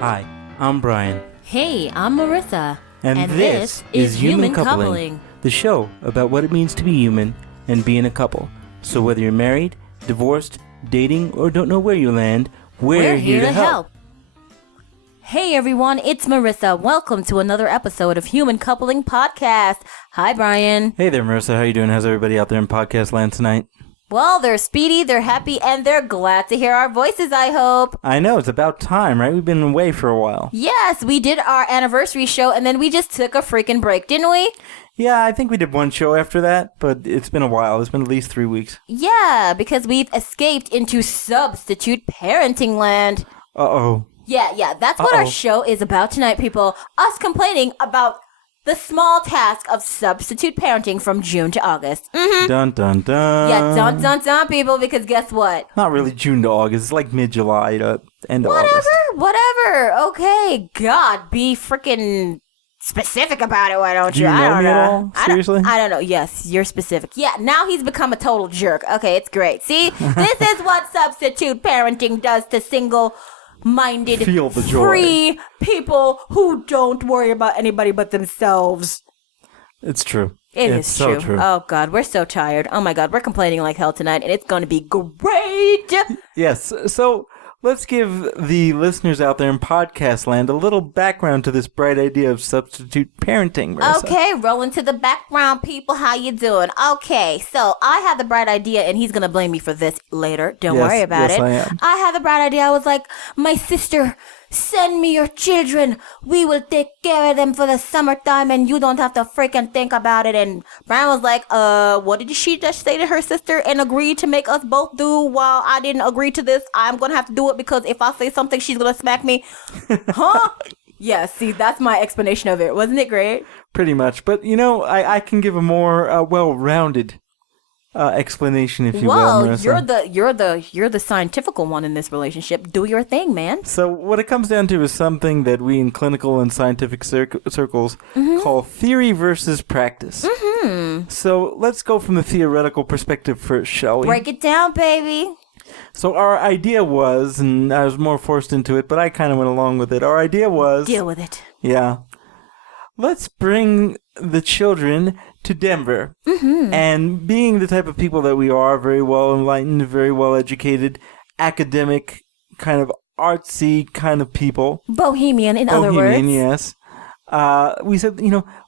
Hi, I'm Brian. Hey, I'm Merisa. And this is Human Coupling, the show about what it means to be human and being a couple. So whether you're married, divorced, dating, or don't know where you land, we're here to help. Hey everyone, it's Merisa. Welcome to another episode of Human Coupling Podcast. Hi, Brian. Hey there, Marissa. How you doing? How's everybody out there in podcast land tonight? Well, they're speedy, they're happy, and they're glad to hear our voices, I hope. I know, it's about time, right? We've been away for a while. Yes, we did our anniversary show, and then we just took a freaking break, didn't we? Yeah, I think we did one show after that, but it's been a while. It's been at least 3 weeks. Yeah, because we've escaped into substitute parenting land. Uh-oh. Yeah, that's what our show is about tonight, people. Us complaining about the small task of substitute parenting from June to August. Mm-hmm. Dun, dun, dun. Yeah, dun, people, because guess what? Not really June to August. It's like mid-July to end of August. Whatever. Okay, God, be freaking specific about it, why don't you? Do you I know don't me know. at all? Seriously? I don't know. Yes, you're specific. Yeah, now he's become a total jerk. Okay, it's great. See, this is what substitute parenting does to single-minded, Feel the joy. free people who don't worry about anybody but themselves. It's true. It's so true. Oh, God, we're so tired. Oh, my God, we're complaining like hell tonight, and it's going to be great. Yes. So let's give the listeners out there in podcast land a little background to this bright idea of substitute parenting, Marissa. Okay, rolling to the background, people. How you doing? Okay, so I had the bright idea, and he's going to blame me for this later. Don't worry about it. I am. I had the bright idea. I was like, my sister, send me your children. We will take care of them for the summertime, and you don't have to freaking think about it. And Brian was like, what did she just say to her sister and agree to make us both do while I didn't agree to this? I'm going to have to do it because if I say something, she's going to smack me. Huh? Yeah, see, that's my explanation of it. Wasn't it great? Pretty much. But, I can give a more well-rounded explanation, if you will, Marissa. you're the scientific one in this relationship. Do your thing, man. So what it comes down to is something that we in clinical and scientific circles call theory versus practice. Mm-hmm. So let's go from the theoretical perspective first, shall we? Break it down, baby. So our idea was, and I was more forced into it, but I kind of went along with it. Our idea was... Deal with it. Yeah. Let's bring the children to Denver. Mm-hmm. And being the type of people that we are, very well enlightened, very well educated, academic, kind of artsy kind of people. Bohemian, in other words. Bohemian, yes. We said,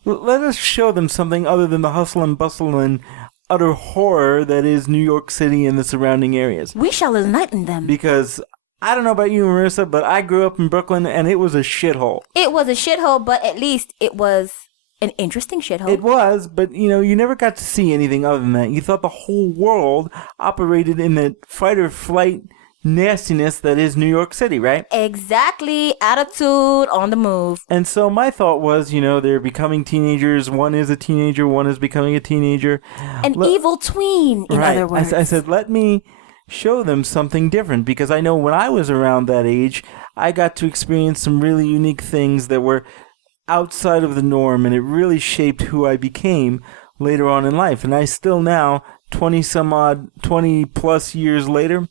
let us show them something other than the hustle and bustle and utter horror that is New York City and the surrounding areas. We shall enlighten them. Because I don't know about you, Marissa, but I grew up in Brooklyn and it was a shithole. It was a shithole, but at least it was an interesting shithole. It was, but you never got to see anything other than that. You thought the whole world operated in the fight or flight nastiness that is New York City, right? Exactly. Attitude on the move. And so my thought was, they're becoming teenagers. One is a teenager, one is becoming a teenager. An evil tween, in other words. I said, let me show them something different, because I know when I was around that age, I got to experience some really unique things that were outside of the norm, and it really shaped who I became later on in life. And I still now, 20 plus years later,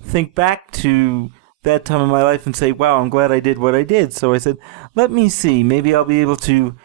think back to that time in my life and say, wow, I'm glad I did what I did. So I said, let me see, maybe I'll be able to,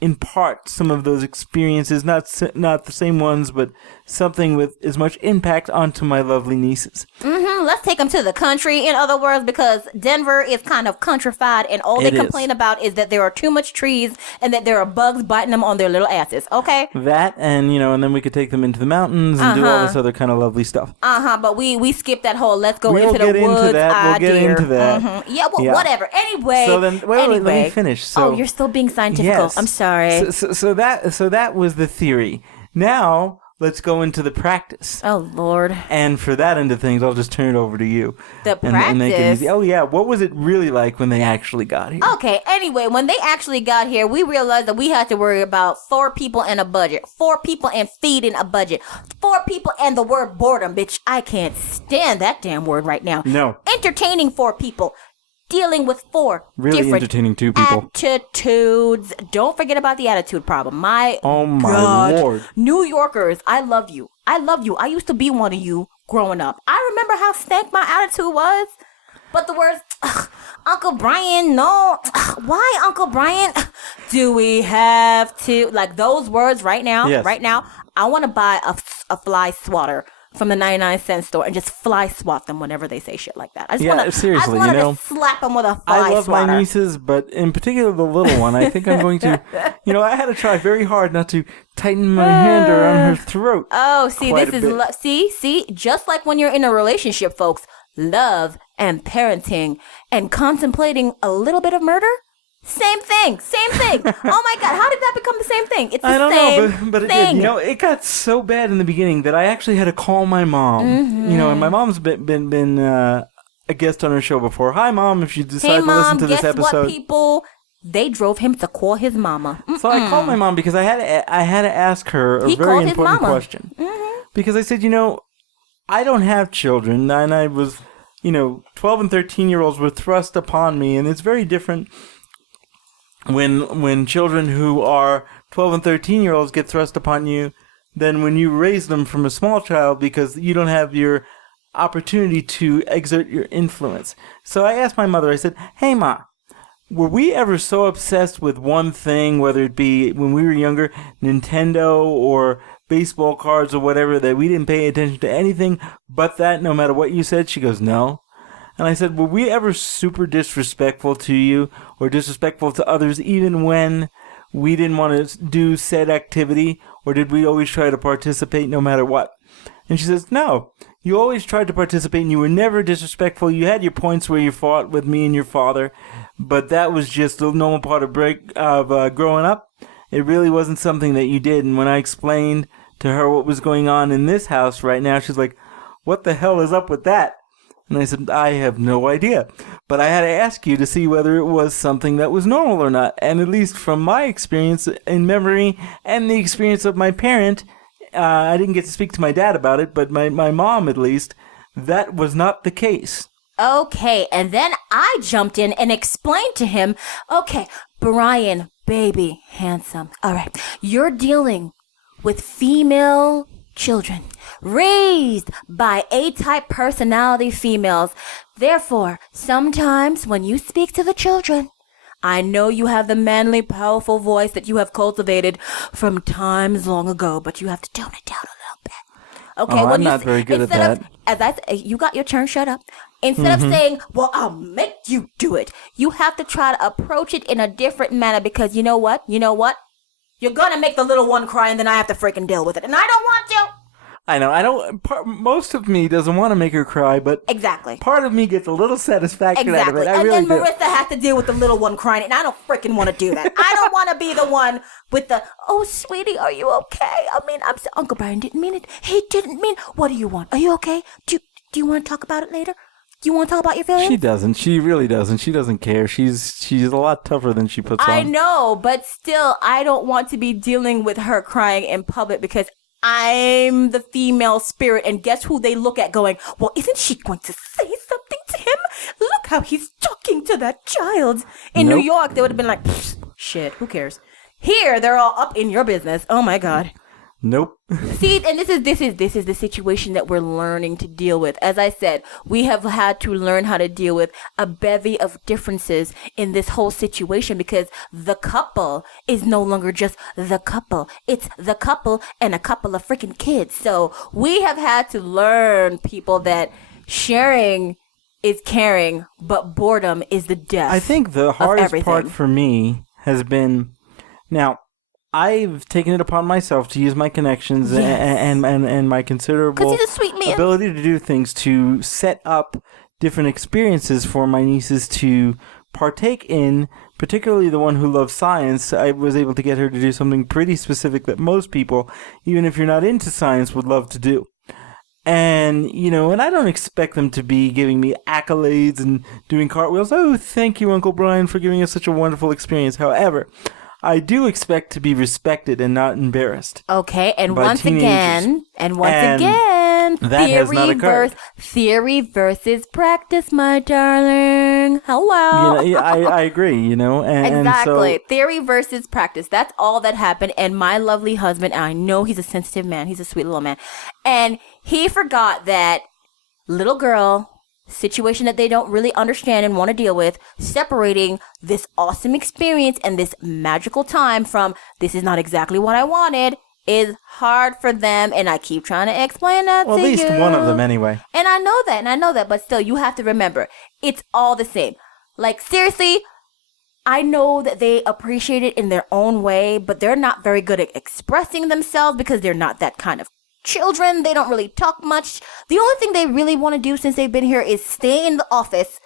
impart some of those experiences, not the same ones, but something with as much impact onto my lovely nieces. Mm-hmm. Let's take them to the country, in other words, because Denver is kind of countrified, and all they complain about is that there are too much trees and that there are bugs biting them on their little asses, okay? That, and, and then we could take them into the mountains and do all this other kind of lovely stuff. But we skipped that whole let's go we'll into the woods We'll get into that. Mm-hmm. Yeah, whatever. Anyway. So then, wait, let me finish. So, you're still being scientific. Yes. I'm sorry. So that was the theory. Now let's go into the practice. Oh Lord! And for that end of things, I'll just turn it over to you. The practice. And make it easy. Oh yeah, what was it really like when they actually got here? Okay. Anyway, when they actually got here, we realized that we had to worry about 4 people and a budget, 4 people and feeding a budget, 4 people and the word boredom, bitch. I can't stand that damn word right now. No. Entertaining 4 people. Dealing with 4 really different entertaining 2 people. Attitudes. Don't forget about the attitude problem. Oh my God. Lord. New Yorkers, I love you. I used to be one of you growing up. I remember how stank my attitude was. But the words, Uncle Brian, no. Why, Uncle Brian? Do we have to? Like those words right now, Yes. right now, I want to buy a fly swatter from the 99-cent store and just fly swat them whenever they say shit like that. I just Yeah, want to seriously, I you just know, want to slap them with a fly I love swatter. my nieces, but in particular the little one, I think I'm going to, I had to try very hard not to tighten my hand around her throat. Oh, see, quite this a is bit. see, just like when you're in a relationship, folks, love and parenting and contemplating a little bit of murder. Same thing. Oh my God, how did that become the same thing? It's the I don't same know, but it thing. did. It got so bad in the beginning that I actually had to call my mom. And my mom's been a guest on her show before. Hi, Mom, if you decide Hey, to Mom, listen to guess this episode. what, people? They drove him to call his mama. So I called my mom because I had to ask her a He very called his important mama. question. Because I said, I don't have children, and I was, 12 and 13-year-olds were thrust upon me, and it's very different when children who are 12 and 13-year-olds get thrust upon you than when you raise them from a small child because you don't have your opportunity to exert your influence. So I asked my mother, I said, hey, Ma, were we ever so obsessed with one thing, whether it be when we were younger, Nintendo or baseball cards or whatever, that we didn't pay attention to anything but that no matter what you said? She goes, no. And I said, were we ever super disrespectful to you or disrespectful to others even when we didn't want to do said activity, or did we always try to participate no matter what? And she says, no, you always tried to participate and you were never disrespectful. You had your points where you fought with me and your father, but that was just a normal part of growing up. It really wasn't something that you did. And when I explained to her what was going on in this house right now, she's like, what the hell is up with that? And I said, I have no idea. But I had to ask you to see whether it was something that was normal or not. And at least from my experience in memory and the experience of my parent, I didn't get to speak to my dad about it, but my mom at least, that was not the case. Okay, and then I jumped in and explained to him, okay, Brian, baby, handsome. All right, you're dealing with female children raised by A-type personality females. Therefore, sometimes when you speak to the children, I know you have the manly, powerful voice that you have cultivated from times long ago, but you have to tone it down a little bit. Okay, I'm not very good at that. You got your turn, shut up. Instead of saying, well, I'll make you do it, you have to try to approach it in a different manner because you know what? You're gonna make the little one cry and then I have to freaking deal with it. And I don't want to. I know. Most of me doesn't want to make her cry, but Exactly. part of me gets a little satisfaction out of it. I And really then do. Marissa has to deal with the little one crying, and I don't freaking want to do that. I don't want to be the one with the, oh, sweetie, are you okay? I mean, Uncle Brian didn't mean it. He didn't mean. What do you want? Are you okay? Do you want to talk about it later? Do you want to talk about your feelings? She doesn't. She really doesn't. She doesn't care. She's a lot tougher than she puts on. I know, but still, I don't want to be dealing with her crying in public because I'm the female spirit, and guess who they look at going, well, isn't she going to say something to him? Look how he's talking to that child. In New Nope. York, they would have been like, shit, who cares? Here, they're all up in your business. Oh my God. Nope. See, and this is the situation that we're learning to deal with. As I said, we have had to learn how to deal with a bevy of differences in this whole situation because the couple is no longer just the couple. It's the couple and a couple of freaking kids. So we have had to learn, people, that sharing is caring, but boredom is the death. I think the hardest everything. part for me has been, now, I've taken it upon myself to use my connections and my considerable 'Cause he's a sweet man. ability to do things to set up different experiences for my nieces to partake in, particularly the one who loves science. I was able to get her to do something pretty specific that most people, even if you're not into science, would love to do. And, and I don't expect them to be giving me accolades and doing cartwheels. Oh, thank you, Uncle Brian, for giving us such a wonderful experience. However, I do expect to be respected and not embarrassed. Okay, and by once teenagers. again, that has not occurred. theory versus practice, my darling. Hello. I agree, and Exactly. so, Theory versus practice. That's all that happened. And my lovely husband, and I know he's a sensitive man. He's a sweet little man. And he forgot that little girl situation that they don't really understand and want to deal with, separating this awesome experience and this magical time from this is not exactly what I wanted is hard for them. And I keep trying to explain that to you. Well, at least one of them anyway. And I know that, but still, you have to remember, it's all the same. Like, seriously, I know that they appreciate it in their own way, but they're not very good at expressing themselves because they're not that kind of children. They don't really talk much. The only thing they really want to do since they've been here is stay in the office,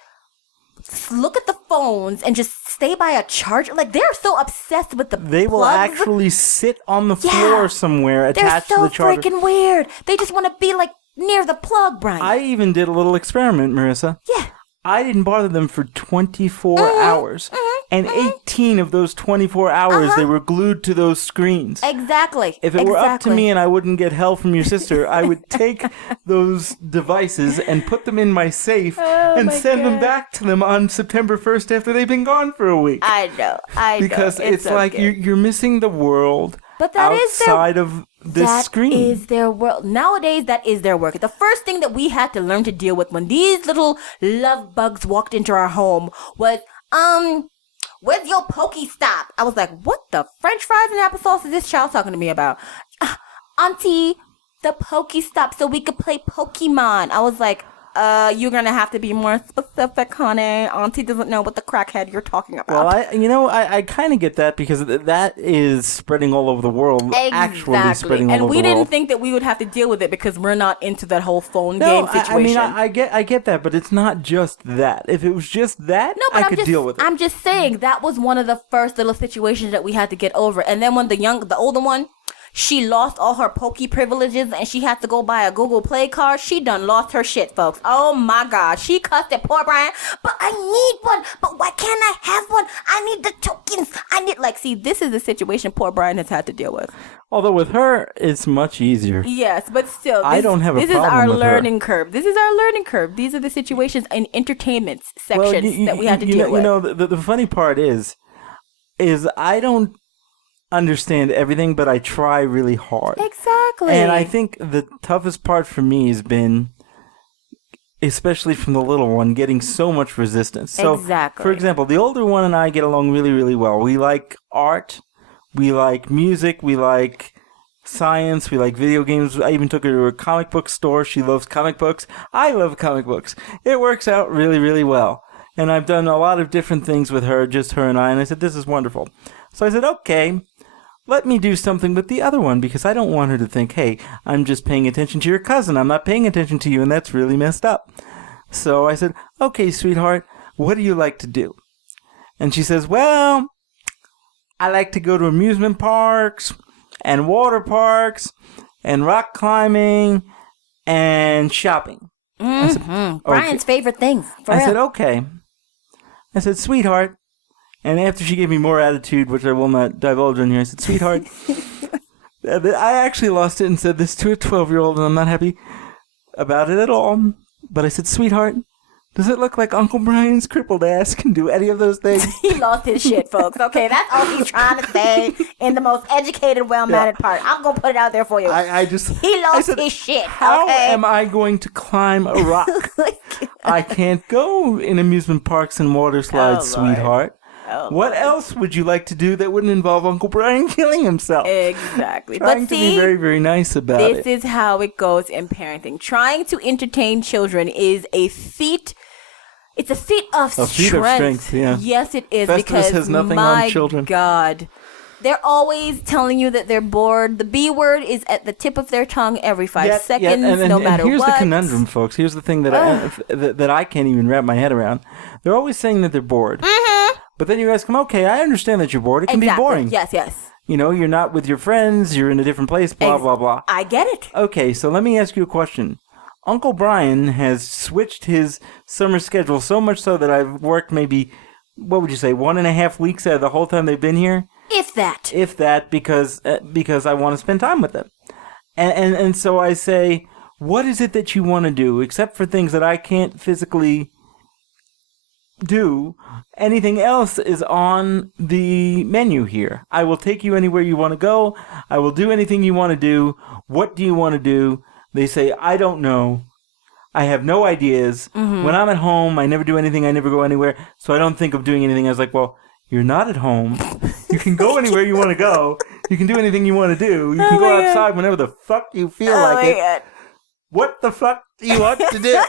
look at the phones, and just stay by a charger. Like, they're so obsessed with the They will plugs. actually sit on the floor somewhere attached to the charger. They're so freaking weird. They just want to be, like, near the plug, Brian. I even did a little experiment, Marissa. Yeah. I didn't bother them for 24 hours. And 18 of those 24 hours, they were glued to those screens. Exactly. If it were up to me and I wouldn't get hell from your sister, I would take those devices and put them in my safe and send them back to them on September 1st after they've been gone for a week. I know. Because it's like you're missing the world but that outside of this screen. That is their world. Nowadays, that is their work. The first thing that we had to learn to deal with when these little love bugs walked into our home was, where's your Pokestop? I was like, what the French fries and applesauce is this child talking to me about? Auntie, the Pokestop so we could play Pokemon. I was like, you're going to have to be more specific, honey. Auntie doesn't know what the crackhead you're talking about. Well, I kind of get that because that is spreading all over the world. Exactly. Actually spreading all over the world. And we didn't think that we would have to deal with it because we're not into that whole phone game situation. I get that, but it's not just that. If it was just that, I could deal with it. I'm just saying that was one of the first little situations that we had to get over. And then when the older one, she lost all her Poke privileges and she had to go buy a Google Play card. She done lost her shit, folks. Oh my God. She cussed at poor Brian. But I need one. But why can't I have one? I need the tokens. See, this is the situation poor Brian has had to deal with. Although with her, it's much easier. Yes, but still. I don't have a problem with her. This is our learning curve. This is our learning curve. These are the situations and entertainment sections that we had to deal with. You know, the funny part is I don't understand everything, but I try really hard. Exactly. And I think the toughest part for me has been, especially from the little one, getting so much resistance. So, exactly. For example, the older one and I get along really, really well. We like art, we like music, we like science, we like video games. I even took her to a comic book store. She loves comic books. I love comic books. It works out really, really well. And I've done a lot of different things with her, just her and I said, this is wonderful. So I said, okay, let me do something with the other one because I don't want her to think, hey, I'm just paying attention to your cousin. I'm not paying attention to you, and that's really messed up. So I said, okay, sweetheart, what do you like to do? And she says, well, I like to go to amusement parks and water parks and rock climbing and shopping. Mm-hmm. Said, okay. Brian's favorite things. I said, okay. I said, sweetheart. And after she gave me more attitude, which I will not divulge on here, I said, sweetheart, I actually lost it and said this to a 12-year-old, and I'm not happy about it at all. But I said, sweetheart, does it look like Uncle Brian's crippled ass can do any of those things? He lost his shit, folks. Okay, that's all he's trying to say in the most educated, well-mannered part. I'm going to put it out there for you. He lost his shit, okay? How am I going to climb a rock? I can't go in amusement parks and water slides, sweetheart. What else would you like to do that wouldn't involve Uncle Brian killing himself? Exactly. Trying to be very, very nice about it. This is how it goes in parenting. Trying to entertain children is a feat. It's a feat of strength. A feat of strength, yeah. Yes, it is. Festivus because has nothing my on children. God, they're always telling you that they're bored. The B word is at the tip of their tongue every 5 seconds, no matter what. Here's the conundrum, folks. Here's the thing that I can't even wrap my head around. They're always saying that they're bored. Mm-hmm. But then you ask them, okay, I understand that you're bored. It can be boring. Yes, yes. You know, you're not with your friends. You're in a different place, blah, blah, blah. I get it. Okay, so let me ask you a question. Uncle Brian has switched his summer schedule so much so that I've worked maybe, what would you say, 1.5 weeks out of the whole time they've been here? If that. If that, because I want to spend time with them. And so I say, what is it that you want to do, except for things that I can't physically do? Anything else is on the menu here. I will take you anywhere you want to go. I will do anything you want to do. What do you want to do? They say, I don't know. I have no ideas. When I'm at home, I never do anything. I never go anywhere. So I don't think of doing anything. I was like, well, you're not at home. You can go anywhere you want to go. You can do anything you want to do. You can go outside whenever the fuck you feel like it. God. What the fuck do you want to do?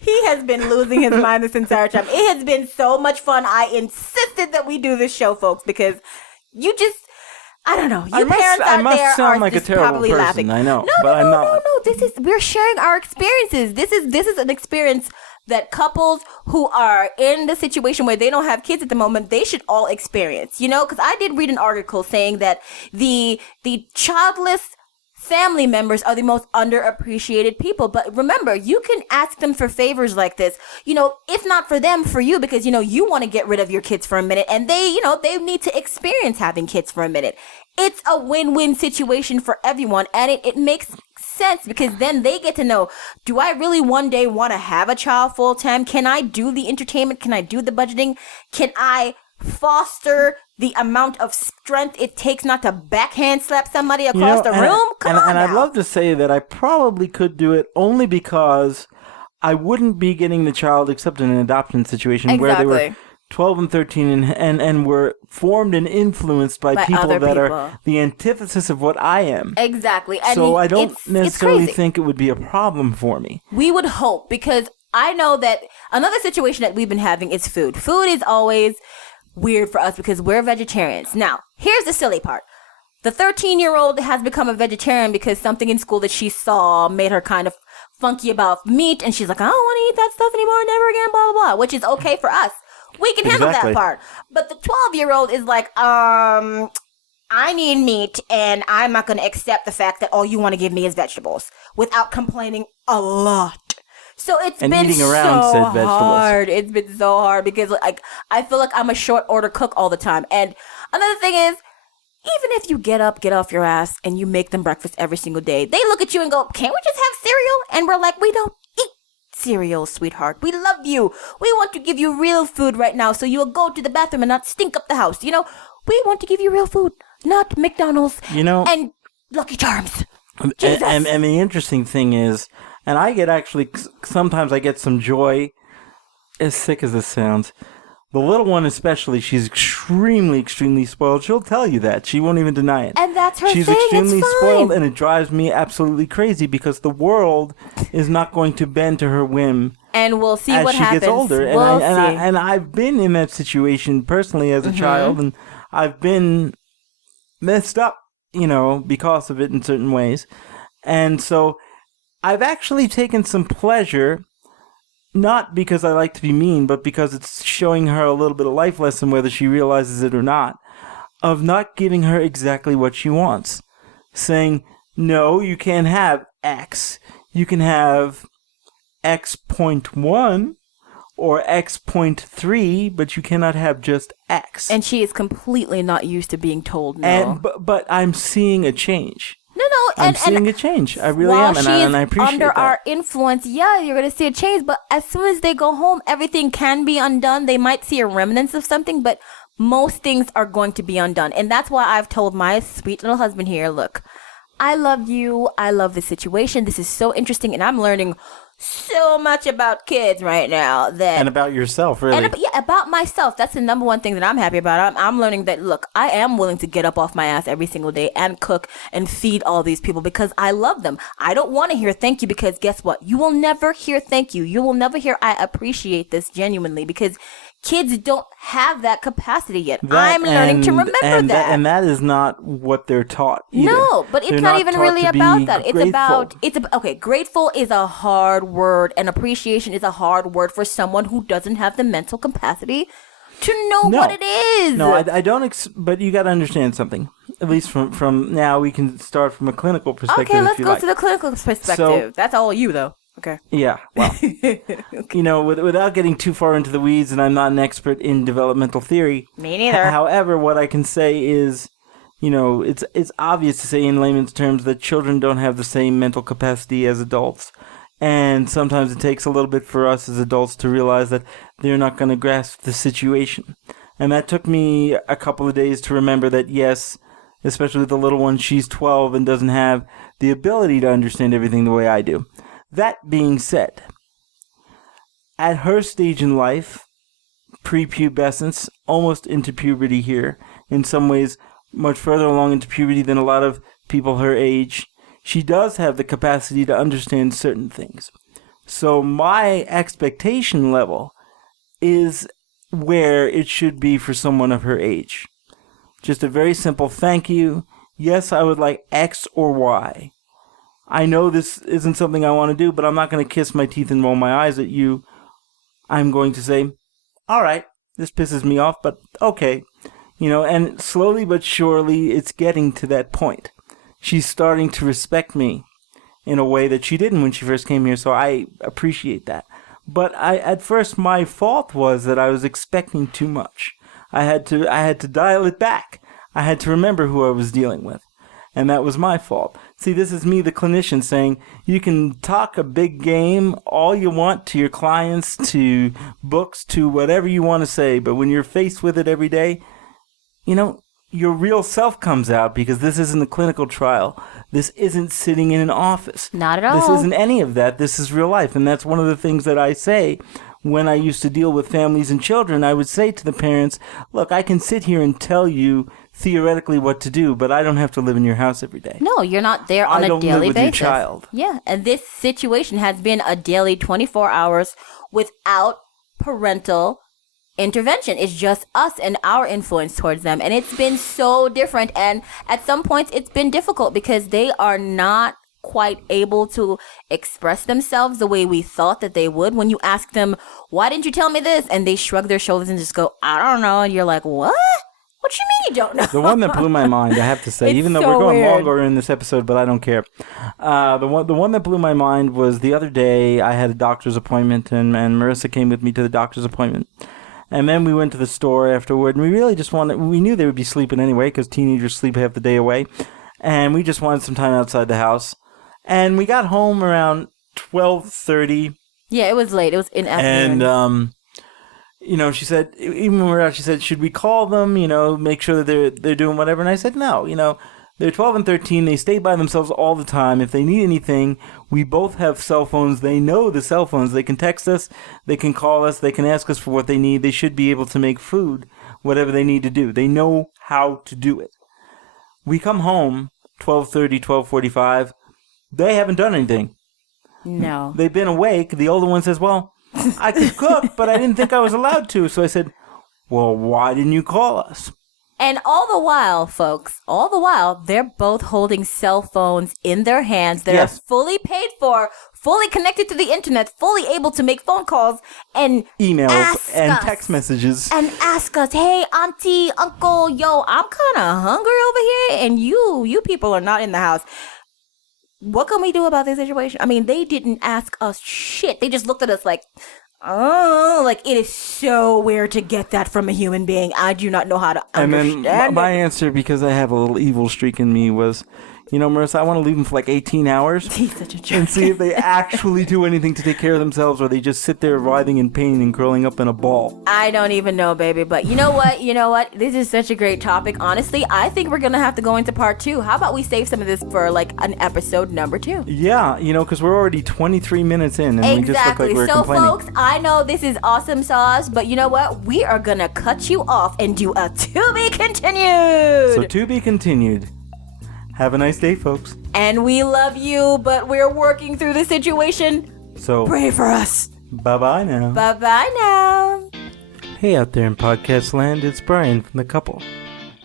He has been losing his mind this entire time. It has been so much fun. I insisted that we do this show, folks, because you just... I don't know. You parents out there sound are like just a terrible probably person. laughing. I know, I'm not. No. We're sharing our experiences. This is an experience that couples who are in the situation where they don't have kids at the moment, they should all experience. You know, because I did read an article saying that the childless family members are the most underappreciated people. But remember, you can ask them for favors like this, you know, if not for them, for you, because, you know, you want to get rid of your kids for a minute and they, you know, they need to experience having kids for a minute. It's a win-win situation for everyone. And it makes sense because then they get to know, do I really one day want to have a child full time? Can I do the entertainment? Can I do the budgeting? Can I foster the amount of strength it takes not to backhand slap somebody across the room? Come on I'd now. love to say that I probably could do it only because I wouldn't be getting the child except in an adoption situation where they were 12 and 13 and were formed and influenced by people that are the antithesis of what I am. Exactly. And so I don't necessarily think it would be a problem for me. We would hope, because I know that another situation that we've been having is food. Food is always weird for us because we're vegetarians. Now, here's the silly part. The 13-year-old has become a vegetarian because something in school that she saw made her kind of funky about meat, and she's like, I don't want to eat that stuff anymore, never again, blah, blah, blah, which is okay for us. We can handle that part. But the 12-year-old is like, I need meat, and I'm not going to accept the fact that all you want to give me is vegetables without complaining a lot. So it's been so hard. It's been so hard because like I feel like I'm a short order cook all the time. And another thing is, even if you get off your ass and you make them breakfast every single day, they look at you and go, can't we just have cereal? And we're like, we don't eat cereal, sweetheart. We love you. We want to give you real food right now so you'll go to the bathroom and not stink up the house. You know, we want to give you real food, not McDonald's, and Lucky Charms. And the interesting thing is, and I get sometimes I get some joy, as sick as this sounds. The little one especially, she's extremely, extremely spoiled. She'll tell you that. She won't even deny it. And that's her thing. She's extremely spoiled, and it drives me absolutely crazy because the world is not going to bend to her whim. And we'll see what happens. As she gets older. And I've been in that situation personally as a child, and I've been messed up, you know, because of it in certain ways. And so I've actually taken some pleasure, not because I like to be mean, but because it's showing her a little bit of life lesson, whether she realizes it or not, of not giving her exactly what she wants. Saying, no, you can't have X. You can have X.1 or X.3, but you cannot have just X. And she is completely not used to being told no. But I'm seeing a change. I'm seeing a change. I really am, and I appreciate under that. our influence, you're going to see a change. But as soon as they go home, everything can be undone. They might see a remnants of something, but most things are going to be undone. And that's why I've told my sweet little husband here, look, I love you. I love this situation. This is so interesting, and I'm learning so much about kids right now and about yourself, really. And about myself. That's the number one thing that I'm happy about. I'm learning that, look, I am willing to get up off my ass every single day and cook and feed all these people because I love them. I don't want to hear thank you because guess what? You will never hear thank you. You will never hear I appreciate this genuinely because kids don't have that capacity yet. I'm learning to remember that. And that is not what they're taught either. No, but it's not even really about that. Grateful is a hard word, and appreciation is a hard word for someone who doesn't have the mental capacity to know what it is. No, I don't, but you got to understand something. At least from now, we can start from a clinical perspective. Okay, let's go to the clinical perspective. So, that's all you, though. Okay. Yeah, well, you know, without getting too far into the weeds, and I'm not an expert in developmental theory. Me neither. However, what I can say is, you know, it's obvious to say in layman's terms that children don't have the same mental capacity as adults. And sometimes it takes a little bit for us as adults to realize that they're not going to grasp the situation. And that took me a couple of days to remember that, yes, especially with the little one. She's 12 and doesn't have the ability to understand everything the way I do. That being said, at her stage in life, prepubescence, almost into puberty here, in some ways much further along into puberty than a lot of people her age, she does have the capacity to understand certain things. So my expectation level is where it should be for someone of her age. Just a very simple thank you. Yes, I would like X or Y. I know this isn't something I want to do, but I'm not going to kiss my teeth and roll my eyes at you. I'm going to say, all right, this pisses me off, but okay. And slowly but surely, it's getting to that point. She's starting to respect me in a way that she didn't when she first came here, so I appreciate that. But at first, my fault was that I was expecting too much. I had to dial it back. I had to remember who I was dealing with. And that was my fault. See, this is me, the clinician, saying you can talk a big game all you want to your clients, to books, to whatever you want to say, but when you're faced with it every day, your real self comes out, because this isn't a clinical trial. This isn't sitting in an office. Not at all. This isn't any of that. This is real life. And that's one of the things that I say when I used to deal with families and children. I would say to the parents, look, I can sit here and tell you theoretically what to do, but I don't have to live in your house every day. No, you're not there on a daily basis. I don't live with your child. Yeah, and this situation has been a daily 24 hours without parental intervention. It's just us and our influence towards them, and it's been so different. And at some points it's been difficult because they are not quite able to express themselves the way we thought that they would. When you ask them, why didn't you tell me this, and they shrug their shoulders and just go, I don't know, and you're like, what you mean you don't know? The one that blew my mind, I have to say, even though we're going longer in this episode, but I don't care. The one that blew my mind was the other day. I had a doctor's appointment, and Marissa came with me to the doctor's appointment. And then we went to the store afterward, and we really just we knew they would be sleeping anyway, because teenagers sleep half the day away. And we just wanted some time outside the house. And we got home around 12:30. Yeah, it was late. It was in afternoon. And, she said, even when we were out, she said, should we call them, make sure that they're doing whatever? And I said, no, they're 12 and 13. They stay by themselves all the time. If they need anything, we both have cell phones. They know the cell phones. They can text us. They can call us. They can ask us for what they need. They should be able to make food, whatever they need to do. They know how to do it. We come home 12:30, 12:45. They haven't done anything. No. They've been awake. The older one says, well, I could cook, but I didn't think I was allowed to. So I said, well, why didn't you call us? And all the while, folks, they're both holding cell phones in their hands. They're fully paid for, fully connected to the internet, fully able to make phone calls and emails and text messages. And ask us, hey, auntie, uncle, yo, I'm kind of hungry over here, and you people are not in the house. What can we do about this situation? I mean, they didn't ask us shit. They just looked at us like, oh, like it is so weird to get that from a human being. I do not know how to understand. And then my answer, because I have a little evil streak in me, was, Marissa, I want to leave them for like 18 hours. He's such a jerk. And see if they actually do anything to take care of themselves, or they just sit there writhing in pain and curling up in a ball. I don't even know, baby. But you know what? This is such a great topic. Honestly, I think we're going to have to go into part 2. How about we save some of this for like an episode number 2? Yeah, because we're already 23 minutes in, and we just look like we're complaining. So, folks, I know this is awesome sauce, but you know what? We are going to cut you off and do a to be continued. So, to be continued. Have a nice day, folks. And we love you, but we're working through the situation. So pray for us. Bye-bye now. Bye-bye now. Hey out there in podcast land, it's Brian from The Couple.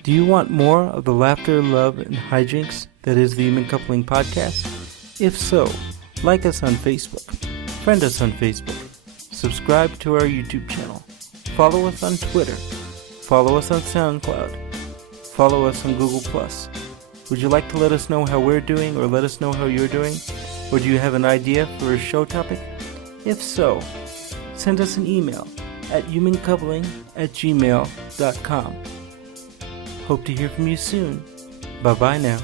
Do you want more of the laughter, love, and hijinks that is the Human Coupling Podcast? If so, like us on Facebook, friend us on Facebook, subscribe to our YouTube channel, follow us on Twitter, follow us on SoundCloud, follow us on Google+. Would you like to let us know how we're doing, or let us know how you're doing? Or do you have an idea for a show topic? If so, send us an email at humancoupling@gmail.com. Hope to hear from you soon. Bye-bye now.